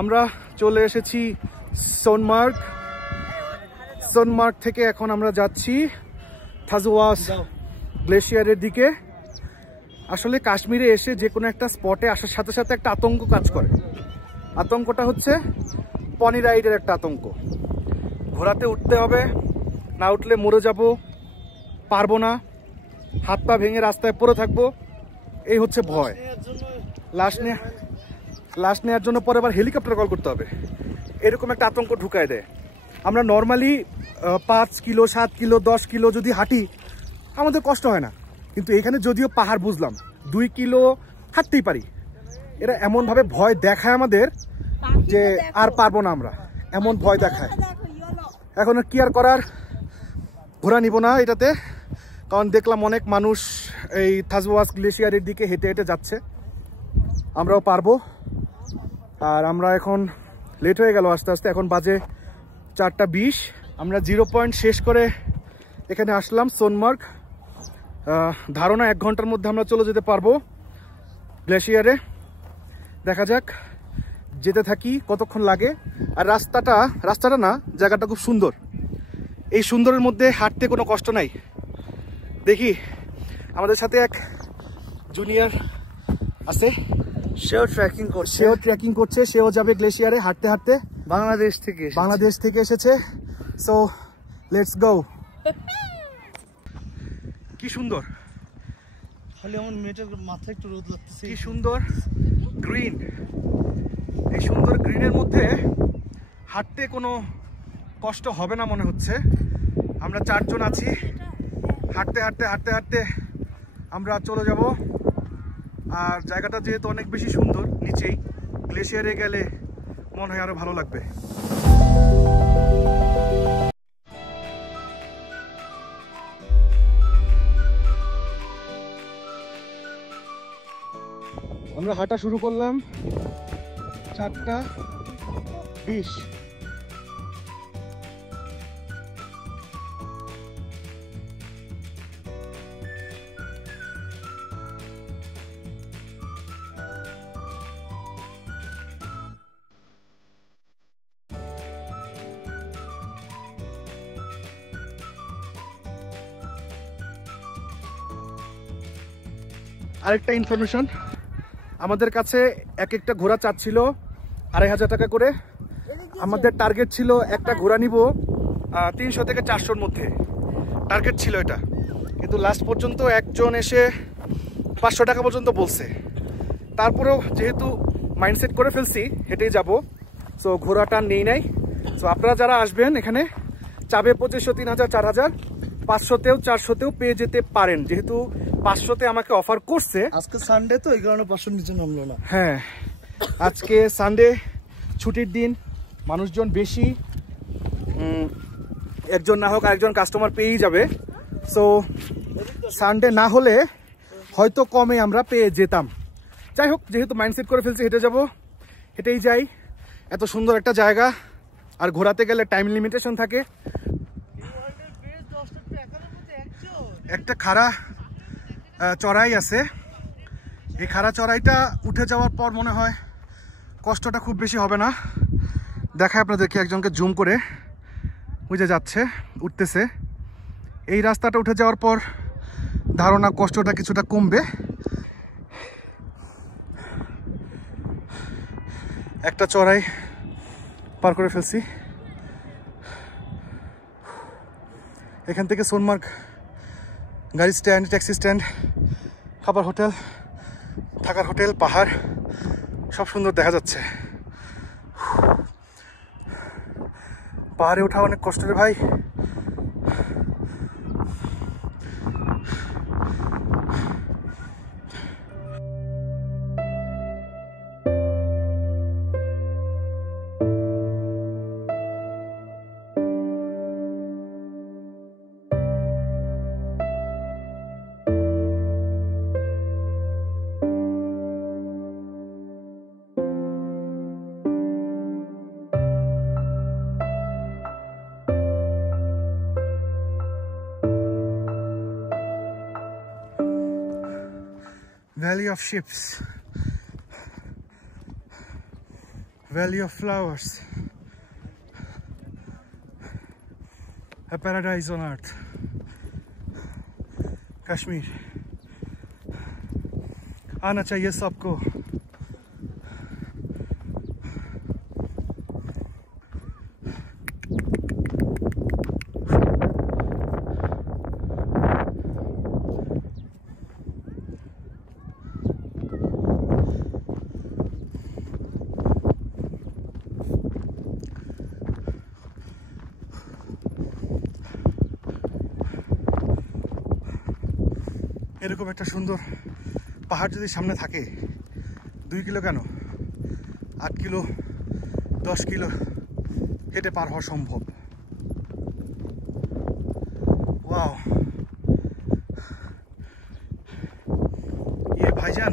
আমরা চলে এসেছি সোনমার্গ। সোনমার্গ থেকে এখন আমরা যাচ্ছি থাজওয়াস গ্লেশিয়ারের দিকে। আসলে কাশ্মীরে এসে যে কোনো একটা স্পটে আসার সাথে সাথে একটা আতঙ্ক কাজ করে। আতঙ্কটা হচ্ছে পনি রাইডের একটা আতঙ্ক। ঘোড়াতে উঠতে হবে, না উঠলে মরে যাব, পারবো না, হাত পা ভেঙে রাস্তায় পড়ে থাকবো, এই হচ্ছে ভয়। লাশ নেওয়ার জন্য পরে আবার হেলিকপ্টার কল করতে হবে, এরকম একটা আতঙ্ক ঢুকায় দেয়। আমরা নর্মালি 5 কিলো 7 কিলো 10 কিলো যদি হাঁটি আমাদের কষ্ট হয় না, কিন্তু এখানে যদিও পাহাড় বুঝলাম 2 কিলো হাঁটতেই পারি, এরা এমনভাবে ভয় দেখায় আমাদের যে আর পারবো না, আমরা এমন ভয় দেখায়। এখন কি আর করার, ঘোরা নিব না এটাতে, কারণ দেখলাম অনেক মানুষ এই থাজওয়াস গ্লেশিয়ারের দিকে হেঁটে হেঁটে যাচ্ছে, আমরাও পারবো। আর আমরা এখন লেট হয়ে গেল আস্তে আস্তে, এখন বাজে 4:20। আমরা 0 পয়েন্ট শেষ করে এখানে আসলাম সোনমার্গ। ধারণা 1 ঘন্টার মধ্যে আমরা চলে যেতে পারবো গ্লেশিয়ারে। দেখা যাক, যেতে থাকি কতক্ষণ লাগে। আর রাস্তাটা না, জায়গাটা খুব সুন্দর। এই সুন্দরের মধ্যে হাঁটতে কোনো কষ্ট নাই। দেখি আমাদের সাথে এক জুনিয়র আছে, সেও ট্রেকিং করছে, সেও যাবে গ্লেশিয়ারে হাঁটতে হাঁটতে। বাংলাদেশ থেকে এসেছে। So let's go. কি সুন্দর, খালি আমার মেয়েটার মাথায় একটু রোদ লাগতেছে। কি সুন্দর গ্রিন, এই সুন্দর গ্রিনের মধ্যে হাঁটতে কোনো কষ্ট হবে না মনে হচ্ছে। আমরা 4 জন আছি, হাঁটতে হাঁটতে হাঁটতে হাঁটতে আমরা চলে যাব। আর জায়গাটা যেহেতু অনেক বেশি সুন্দর, নিচেই গ্লেশিয়ারে গেলে মনে হয় আরো ভালো লাগবে। আমরা হাঁটা শুরু করলাম 4:20। আরেকটা ইনফরমেশন, আমাদের কাছে এক একটা ঘোড়া চাচ্ছিল 2500 টাকা করে। আমাদের টার্গেট ছিল একটা ঘোড়া নিব 300 থেকে 400-র মধ্যে, টার্গেট ছিল এটা। কিন্তু লাস্ট পর্যন্ত একজন এসে 500 টাকা পর্যন্ত বলছে। তারপরেও যেহেতু মাইন্ডসেট করে ফেলছি হেঁটেই যাব, সো ঘোড়াটা নেই নাই। সো আপনারা যারা আসবেন এখানে চাবে 2500, 3000, 4000, 500তেও 400তেও পেয়ে যেতে পারেন। যেহেতু 500তে আমাকে অফার করছে, আজকে সানডে তো এই কারণে 500 নিচে নামলো না। হ্যাঁ, আজকে সানডে, ছুটির দিন, মানুষজন বেশি, একজন না হোক আরেকজন কাস্টমার পেয়েই যাবে। সো সানডে না হলে হয়তো কমে আমরা পেয়ে যেতাম। যাই হোক, যেহেতু মাইন্ডসেট করে ফেলছি হেঁটে যাব, হেঁটেই যাই। এত সুন্দর একটা জায়গা, আর ঘোরাতে গেলে টাইম লিমিটেশন থাকে। একটা খাড়া চড়াই আছে, এই খাড়া চড়াইটা উঠে যাওয়ার পর মনে হয় কষ্টটা খুব বেশি হবে না। দেখায় আপনাদেরকে একজনকে জুম করে, ওই যে যাচ্ছে, উঠতেছে। এই রাস্তাটা উঠে যাওয়ার পর ধারণা কষ্টটা কিছুটা কমবে। একটা চড়াই পার করে ফেলছি। এখান থেকে সোনমার্গ গাড়ি স্ট্যান্ড, ট্যাক্সি স্ট্যান্ড, খাবার হোটেল, থাকার হোটেল, পাহাড় সব সুন্দর দেখা যাচ্ছে। পাহাড়ে ওঠা অনেক কষ্ট রে ভাই। Valley of Ships. Valley of Flowers, a paradise on earth. Kashmir आना चाहिए सबको। এরকম একটা সুন্দর পাহাড় যদি সামনে থাকে, 2 কিলো কেন 8 কিলো 10 কিলো হেঁটে পার হওয়া সম্ভব। वाओ, ये भाईजान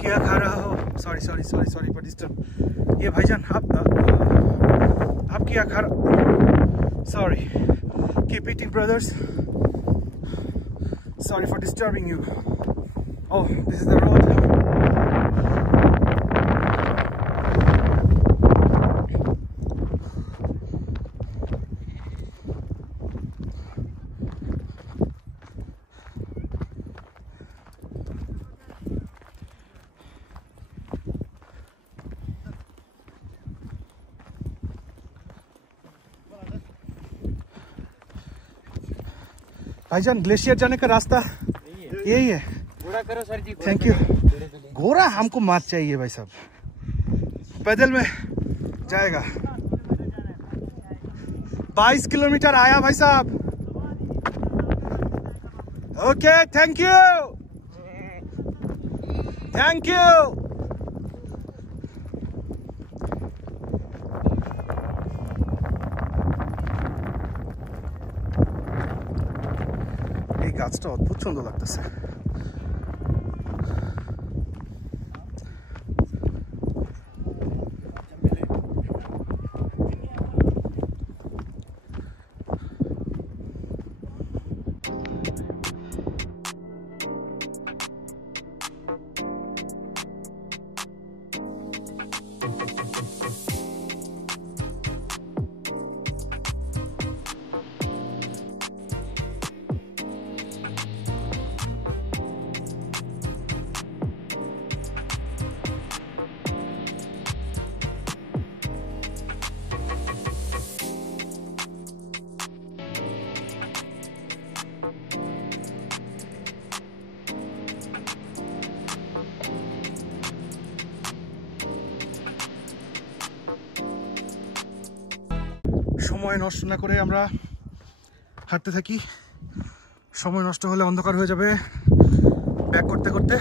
क्या खा रहा हो? Sorry sorry sorry sorry for disturb. ये भाईजान आप क्या खा रहा? Sorry, keep eating brothers. Sorry for disturbing you. Oh, this is the road. भाईजान, ग्लेशियर जाने का रास्ता यही है। घोड़ा करो सर जी। Thank you. घोड़ा हमको मत चाहिए भाई साहब, पैदल में जाएगा। 22 किलोमीटर आया भाई साहब। Okay, thank you thank you. এই গাছটা অদ্ভুত সুন্দর লাগতেছে। সময় নষ্ট না করে আমরা হাঁটতে থাকি। সময় নষ্ট হলে অন্ধকার হয়ে যাবে ব্যাক করতে করতে।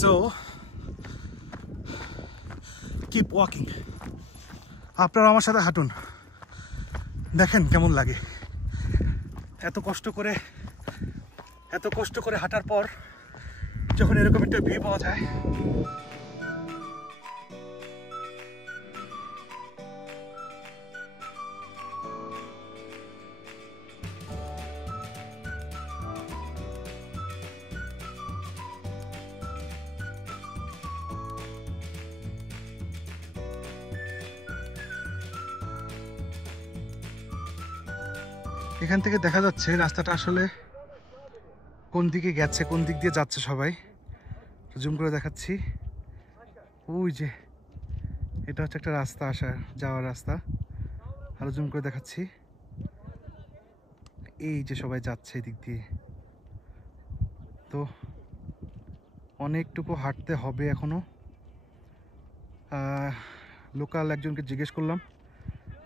So keep walking. আপনারা আমার সাথে হাঁটুন, দেখেন কেমন লাগে। এত কষ্ট করে হাঁটার পর যখন এরকম একটা ভিউ পাওয়া যায়, এখান থেকে দেখা যাচ্ছে রাস্তাটা আসলে কোন দিকে গেছে, কোন দিক দিয়ে যাচ্ছে। সবাই জুম করে দেখাচ্ছি। ওই যে এটা হচ্ছে একটা রাস্তা, যাওয়ার রাস্তা। আরো জুম করে দেখাচ্ছি। এই যে সবাই যাচ্ছে এই দিক দিয়ে। তো অনেকটুকু হাঁটতে হবে এখনো। লোকাল একজনকে জিজ্ঞেস করলাম,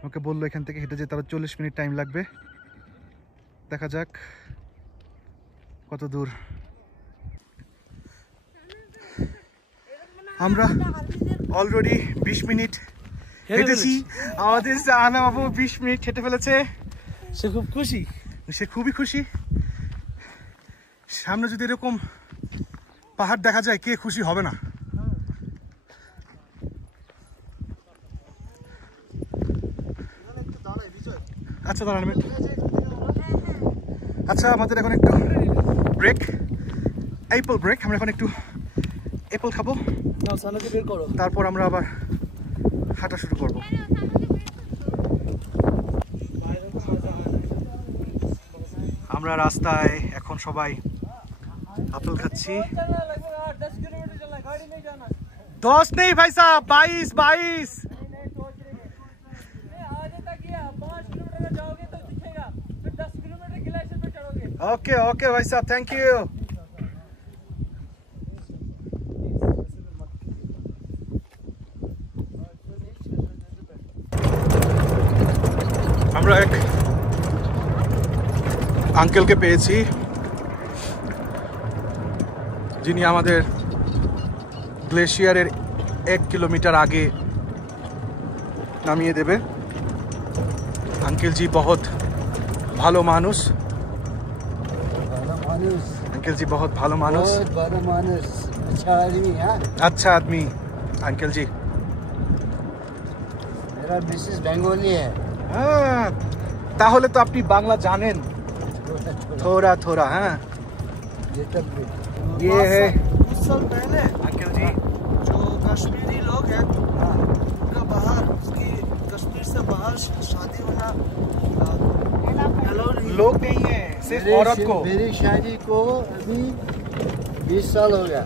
ওকে বললো এখান থেকে হেঁটে যেতে আরো 40 মিনিট টাইম লাগবে। দেখা যাক কত দূর। আমরা অলরেডি 20 মিনিট হেঁটেছি। আমাদের আনা বাবু 20 মিনিট হেঁটে ফেলেছে। সে খুব খুশি, সে খুবই খুশি। সামনে যদি এরকম পাহাড় দেখা যায়, কে খুশি হবে না? আচ্ছা দাঁড়ান। আচ্ছা, আমাদের এখন একটু ব্রেক, অ্যাপল ব্রেক। আমরা এখন একটু অ্যাপল খাবো, তারপর আমরা আবার হাঁটা শুরু করব। আমরা রাস্তায় এখন সবাই আপেল খাচ্ছি। 10 नहीं भाई साहब, 22। ओके ओके भाई साहब, थैंक यू। আমরা এক আঙ্কেলকে পেয়েছি যিনি আমাদের গ্লেशिয়ারের 1 किलोमीटर आगे नामिए देवे। अंकल जी बहुत भालो मानुष, अंकल जी बहुत भालो मानुष, अच्छा आदमी अंकल जी। मेरा मिसेस बंगाली है। हाँ, ताहले तो अपनी बांग्ला जानें थोड़ा थोड़ा। हाँ, ये है कुछ साल पहले अंकल जी जो कश्मीरी लोग हैं उनका बाहर उसकी कश्मीर से बाहर शादी होना लोग नहीं है, सिर्फ औरत को। मेरी शादी को अभी 20 साल हो गया।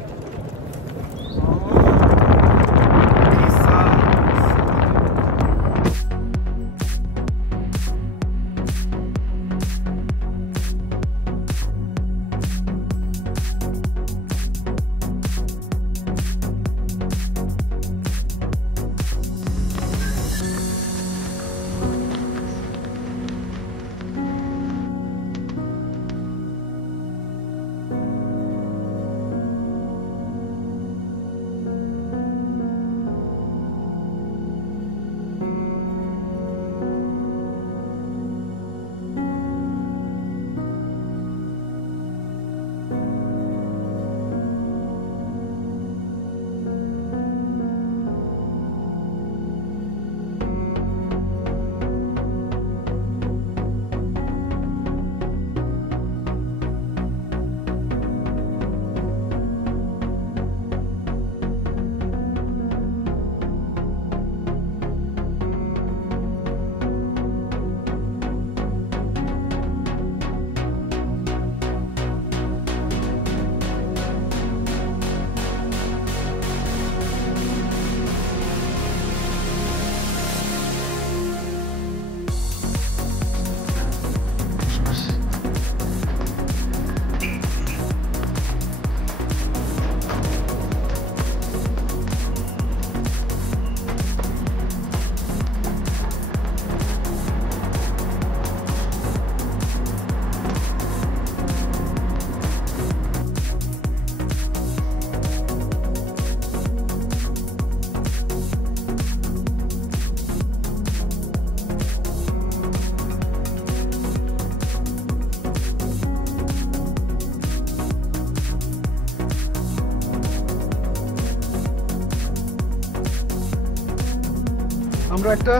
আমরা একটা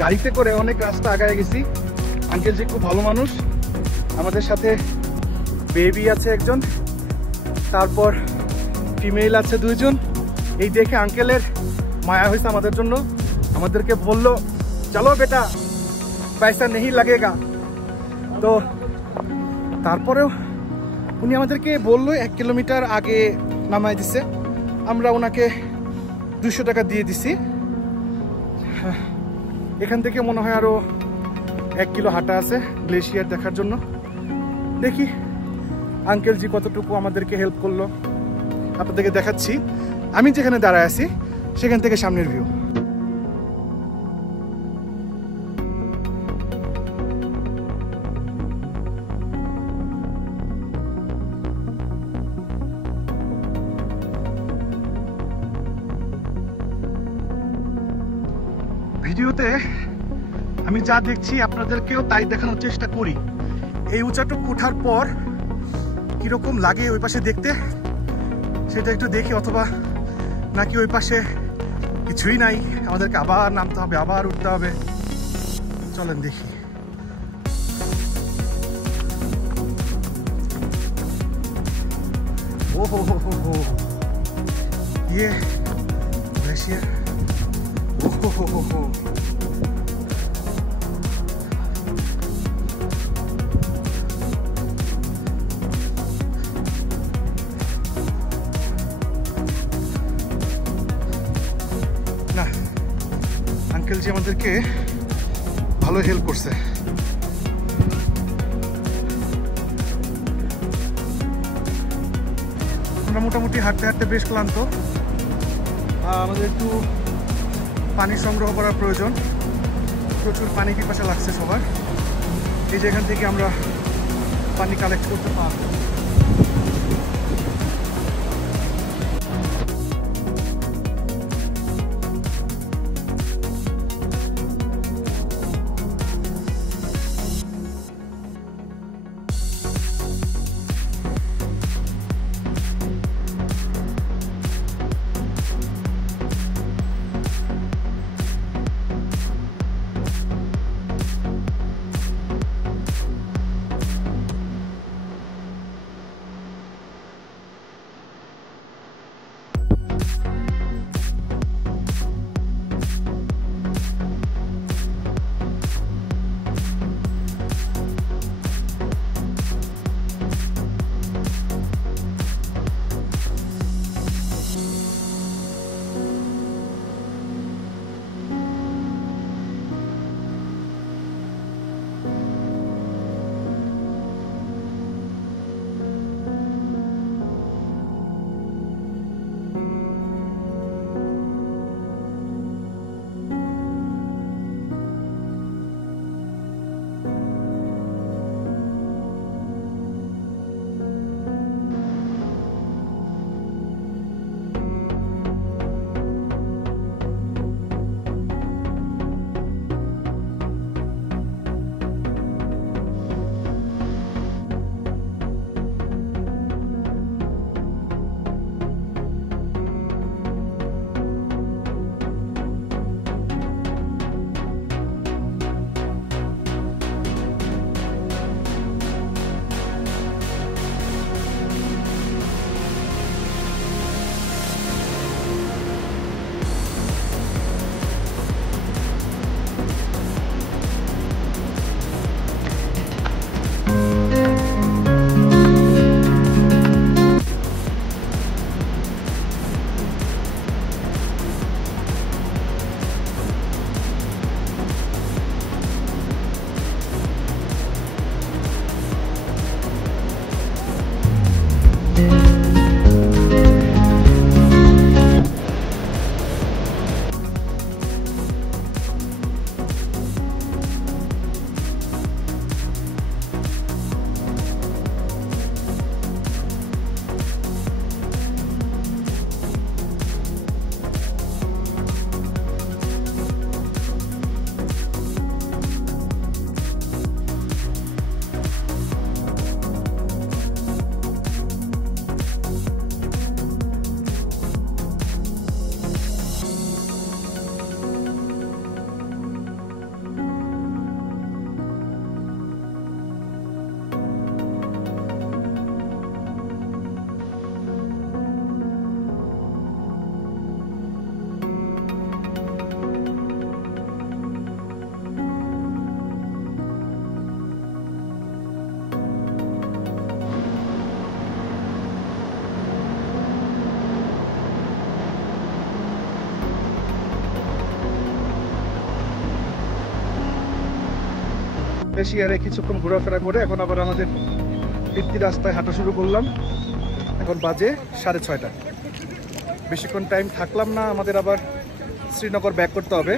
গাড়িতে করে অনেক রাস্তা আগায় গেছি। আঙ্কেল জি খুব ভালো মানুষ, আমাদের সাথে বেবি আছে একজন, তারপর ফিমেল আছে 2 জন। এই দেখে আঙ্কেলের মায়া হয়েছে আমাদের জন্য, আমাদেরকে বলল চলো বেটা পয়সা নেই লাগেগা। তো তারপরেও উনি আমাদেরকে বললো 1 কিলোমিটার আগে নামায় দিছে। আমরা ওনাকে 200 টাকা দিয়ে দিছি। এখান থেকে মনে হয় আরো 1 কিলো হাঁটা আছে গ্লেশিয়ার দেখার জন্য। দেখি আঙ্কেল জি কতটুকু আমাদেরকে হেল্প করলো, আপনাদেরকে দেখাচ্ছি। আমি যেখানে দাঁড়ায় আছি সেখান থেকে সামনের ভিউ। ভিডিওতে আমি যা দেখছি আপনাদেরকেও তাই দেখানোর চেষ্টা করি। এই উঁচাটুকু ওঠার পর কিরকম লাগে ওই পাশে দেখতে সেটা একটু দেখি, অথবা নাকি ওই পাশে কিছুই নাই, আমাদেরকে আবার নামতে হবে, আবার উঠতে হবে। চলেন দেখি। ও হো হো হো হো, ये ग्लेशियर না, আঙ্কেল জি আমাদেরকে ভালো হেল্প করছে। আমরা মোটামুটি হাঁটতে হাঁটতে বেশ ক্লান্ত। আমাদের একটু পানি সংগ্রহ করার প্রয়োজন, প্রচুর পানি পিপাসা লাগছে সবার। এই যে এখান থেকে আমরা পানি কালেক্ট করতে পারবো। বেশি আরে কিছুক্ষণ ঘোরাফেরা করে এখন আবার আমাদের ফিরতি রাস্তায় হাঁটা শুরু করলাম। এখন বাজে 6:30। বেশিক্ষণ টাইম থাকলাম না, আমাদের আবার শ্রীনগর ব্যাক করতে হবে।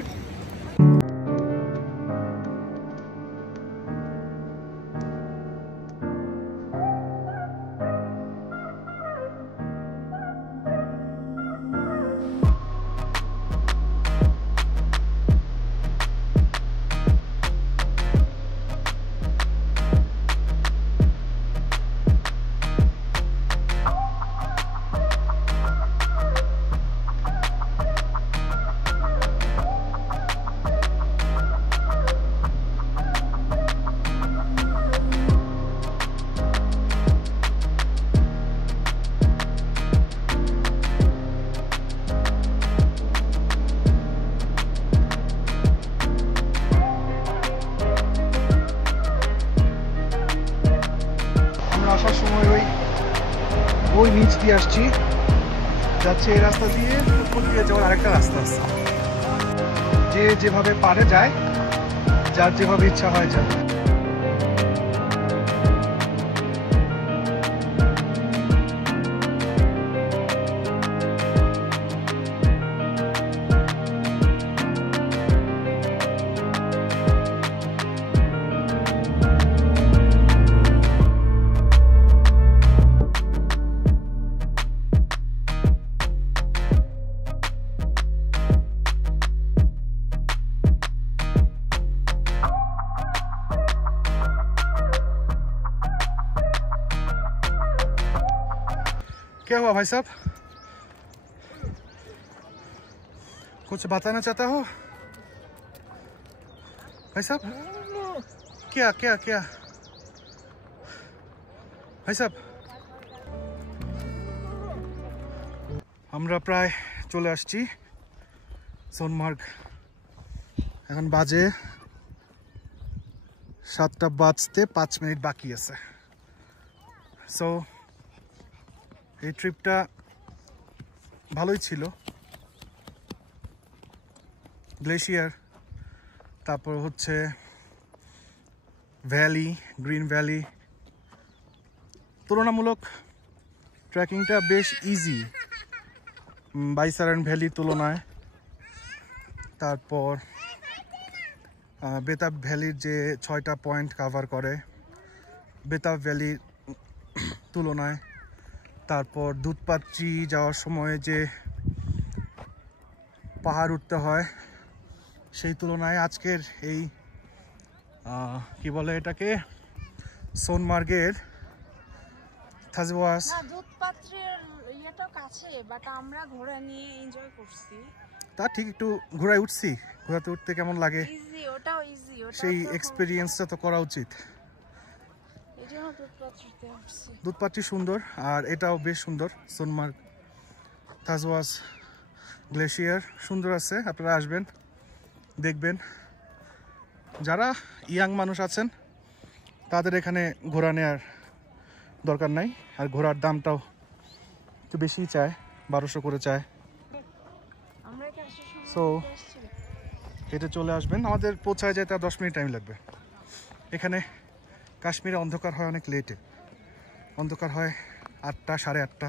ওই নিচ দিয়ে আসছি, যাচ্ছে এই রাস্তা দিয়ে, উপর দিয়ে যাওয়ার আরেকটা রাস্তা আছে। যে যেভাবে পারে যায়, যার যেভাবে ইচ্ছা হয় যায়। क्या हुआ भाई साहब, कुछ बताना चाहता हो भाई साहब? क्या क्या क्या भाई साहब? আমরা প্রায় চলে আসছি সোনমার্গ। এখন বাজে 7টা বাজতে 5 মিনিট বাকি আছে। সো এই ট্রিপটা ভালোই ছিল। গ্লেশিয়ার, তারপর হচ্ছে ভ্যালি, গ্রিন ভ্যালি, তুলনামূলক ট্রেকিংটা বেশ ইজি বাইসারান ভ্যালির তুলনায়। তারপর বেতাব ভ্যালির যে 6টা পয়েন্ট কাভার করে বেতাব ভ্যালির তুলনায়। তারপর দুধপাত্রি যাওয়ার সময় যে পাহাড় উঠতে হয় সেই তুলনায় আজকের এই কি বলে এটাকে, সোনমার্গের থাজওয়াস। দুধপাত্রের ইয়েটা কাছে, বাট আমরা ঘোড়া নিয়ে এনজয় করছি। তা ঠিক, একটু ঘোড়ায় উঠছি, ঘোড়াতে উঠতে কেমন লাগে ইজি, ওটাও ইজি, সেই এক্সপেরিয়েন্সটা তো করা উচিত। দুধপাত্রি সুন্দর, আর এটাও বেশ সুন্দর। সোনমার্গ থাজওয়াস গ্লেশিয়ার সুন্দর আছে, আপনারা আসবেন দেখবেন। যারা ইয়াং মানুষ আছেন তাদের এখানে ঘোড়া নেওয়ার দরকার নাই, আর ঘোড়ার দামটাও একটু বেশিই চায়, 1200 করে চায়। সো হেঁটে চলে আসবেন, আমাদের পৌঁছায় যেতে 10 মিনিট টাইম লাগবে। এখানে কাশ্মীরে অন্ধকার হয় অনেক লেটে, অন্ধকার হয় 8টা, 8:30।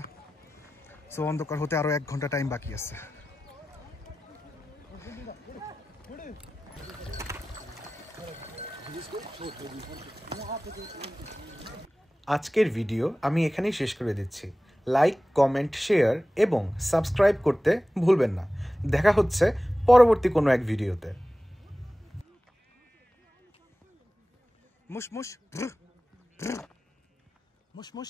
সো অন্ধকার হতে আরও 1 ঘন্টা টাইম বাকি আছে। আজকের ভিডিও আমি এখানেই শেষ করে দিচ্ছি। লাইক, কমেন্ট, শেয়ার এবং সাবস্ক্রাইব করতে ভুলবেন না। দেখা হচ্ছে পরবর্তী কোনো এক ভিডিওতে। মুশ মুশ মুশ মুশ।